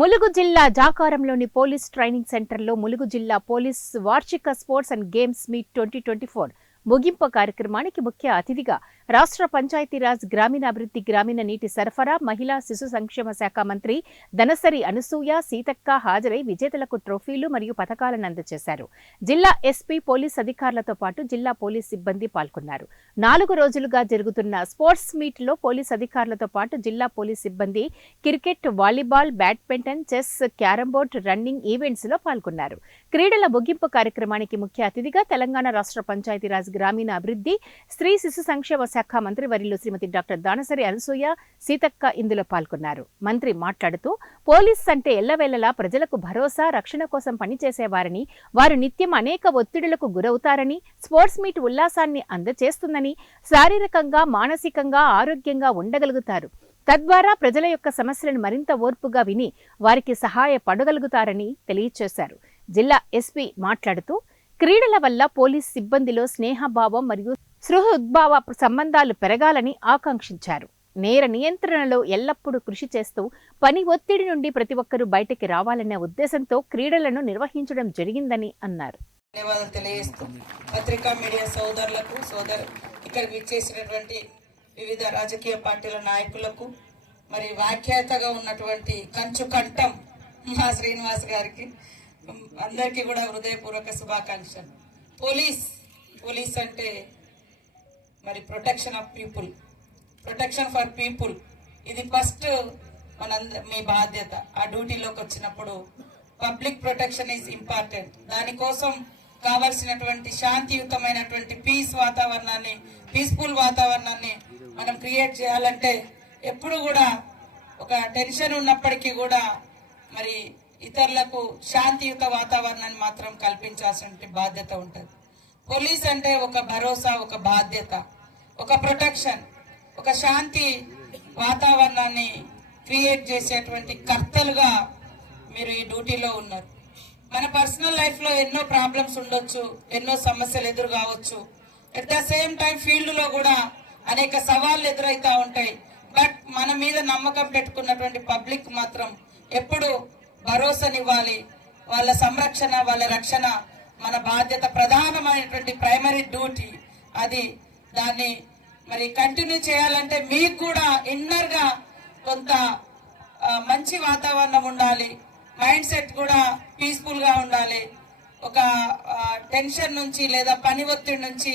ములుగు జిల్లా జాకారంలోని police training సెంటర్లో ములుగు జిల్లా పోలీస్ వార్షిక స్పోర్ట్స్ అండ్ గేమ్స్ మీట్ 2024 ముగింపు కార్యక్రమానికి ముఖ్య అతిథిగా రాష్ట్ర పంచాయతీరాజ్ గ్రామీణాభివృద్ధి గ్రామీణ నీటి సరఫరా మహిళా శిశు సంక్షేమ శాఖ మంత్రి దనసరి అనసూయ సీతక్క హాజరై విజేతలకు ట్రోఫీలు మరియు పథకాలను అందజేశారు. జిల్లా ఎస్పీ పోలీస్ అధికారులతో పాటు జిల్లా పోలీస్ సిబ్బంది పాల్గొన్నారు. 4 రోజులుగా జరుగుతున్న స్పోర్ట్స్ మీట్ లో పోలీస్ అధికారులతో పాటు జిల్లా పోలీస్ సిబ్బంది cricket, volleyball, badminton, chess, carrom board, running events లో పాల్గొన్నారు. క్రీడల ముగింపు కార్యక్రమానికి ముఖ్య అతిథిగా తెలంగాణ రాష్ట్ర పంచాయతీరాజ్ గ్రామీణ అభివృద్ధి స్త్రీ శిశు సంక్షేమ శాఖ మంత్రి వర్యులు శ్రీమతి డాక్టర్ దానసరి అనసూయ సీతక్క ఇందులో పాల్గొన్నారు. మంత్రి మాట్లాడుతూ పోలీస్ అంటే ఎల్లవేళలా ప్రజలకు భరోసా, రక్షణ కోసం పనిచేసేవారని, వారు నిత్యం అనేక ఒత్తిడులకు గురవుతారని, స్పోర్ట్స్ మీట్ ఉల్లాసాన్ని అందజేస్తుందని, శారీరకంగా, మానసికంగా ఆరోగ్యంగా ఉండగలుగుతారు. తద్వారా ప్రజల యొక్క సమస్యలను మరింత ఓర్పుగా విని వారికి సహాయపడగలుగుతారని తెలియజేశారు. జిల్లా ఎస్పీ మాట్లాడుతూ క్రీడల వల్ల పోలీస్ సిబ్బందిలో స్నేహభావం మరియు సృహద్భావ సంబంధాలు పెరగాలని ఆకాంక్షించారు. నేర నియంత్రణలో ఎల్లప్పుడూ కృషి చేస్తూ పని ఒత్తిడి నుండి ప్రతి ఒక్కరూ బయటికి రావాలనే ఉద్దేశంతో క్రీడలను నిర్వహించడం జరిగిందని అన్నారు. ధన్యవాదాలు తెలియజేస్తూ పత్రికా మీడియా సోదరులకు ఇక్కడికి విచ్చేసినటువంటి వివిధ రాజకీయ పార్టీల నాయకులకు, మరి వ్యాఖ్యాతగా ఉన్నటువంటి కంచు కంఠం మా శ్రీనివాస్ గారికి అందరికీ కూడా హృదయపూర్వక శుభాకాంక్షలు. పోలీస్ అంటే మరి protection of people, protection for people, ఇది ఫస్ట్ మీ బాధ్యత. ఆ డ్యూటీలోకి వచ్చినప్పుడు పబ్లిక్ ప్రొటెక్షన్ ఈజ్ ఇంపార్టెంట్. దానికోసం కావలసినటువంటి శాంతియుతమైనటువంటి పీస్ఫుల్ వాతావరణాన్ని మనం క్రియేట్ చేయాలంటే ఎప్పుడు కూడా ఒక టెన్షన్ ఉన్నప్పటికీ కూడా మరి ఇతరులకు శాంతియుత వాతావరణాన్ని మాత్రం కల్పించాల్సిన బాధ్యత ఉంటుంది. పోలీస్ అంటే ఒక భరోసా, ఒక బాధ్యత, ఒక ప్రొటెక్షన్, ఒక శాంతి వాతావరణాన్ని క్రియేట్ చేసేటువంటి కర్తలుగా మీరు ఈ డ్యూటీలో ఉన్నారు. మన పర్సనల్ లైఫ్ లో ఎన్నో ప్రాబ్లమ్స్ ఉండొచ్చు, ఎన్నో సమస్యలు ఎదురు కావచ్చు. At the same time field లో కూడా అనేక సవాళ్లు ఎదురైతా ఉంటాయి. బట్ మన మీద నమ్మకం పెట్టుకున్నటువంటి పబ్లిక్ మాత్రం ఎప్పుడు భరోసానివ్వాలి. వాళ్ళ సంరక్షణ, వాళ్ళ రక్షణ మన బాధ్యత, ప్రధానమైనటువంటి ప్రైమరీ డ్యూటీ. దాన్ని మరి కంటిన్యూ చేయాలంటే మీకు కూడా ఇన్నర్ గా కొంత మంచి వాతావరణం ఉండాలి, మైండ్ సెట్ కూడా పీస్ఫుల్ గా ఉండాలి. ఒక టెన్షన్ నుంచి లేదా పని ఒత్తిడి నుంచి